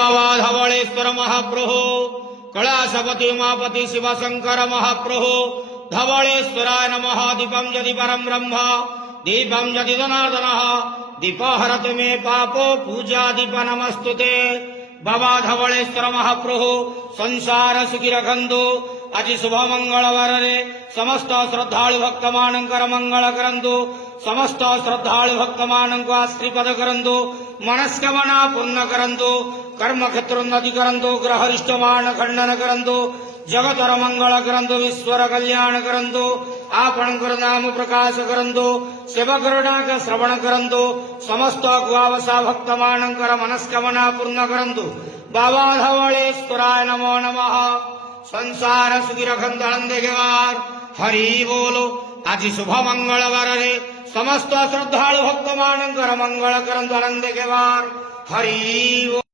बाबा धवलेश्वर महाप्रभु कैलासपति उमापति शिवशंकर महाप्रभु धवलेश्वराय नमः। दीपं यदि परम ब्रह्म दीपं यदि जनार्दन दीपहरतु मे पापो पूजा दीप नमस्तुते। बाबा धवलेश्वर महाप्रभु संसार सुखी रखंतु। आज शुभ मंगलवार समस्त श्रद्धालु भक्त मानकर मंगल करंतु। समस्त श्रद्धालु भक्त मानक आश्रीपद करंतु। मनस्कामना पूर्ण करंतु। कर्म क्षेत्रोन्नति करंतु। ग्रहरिष्टमान खंडन करंतु। जगतर मंगल करंतु। ईश्वर कल्याण करंतु। आपणकर नाम प्रकाश करंतु। सेवकर डाक श्रवण करंतु। समस्त गुआवसा भक्त मानकर मनस्कामना पूर्ण करंतु। बाबा धवलेश्वराय नमो नमः। संसार सुखी रखंतु आनंद केवार। हरि बोलो। आज शुभ मंगलवार समस्त श्रद्धालु भक्त मानकर मंगल करंतु आनंद केवार। हरि बोलो।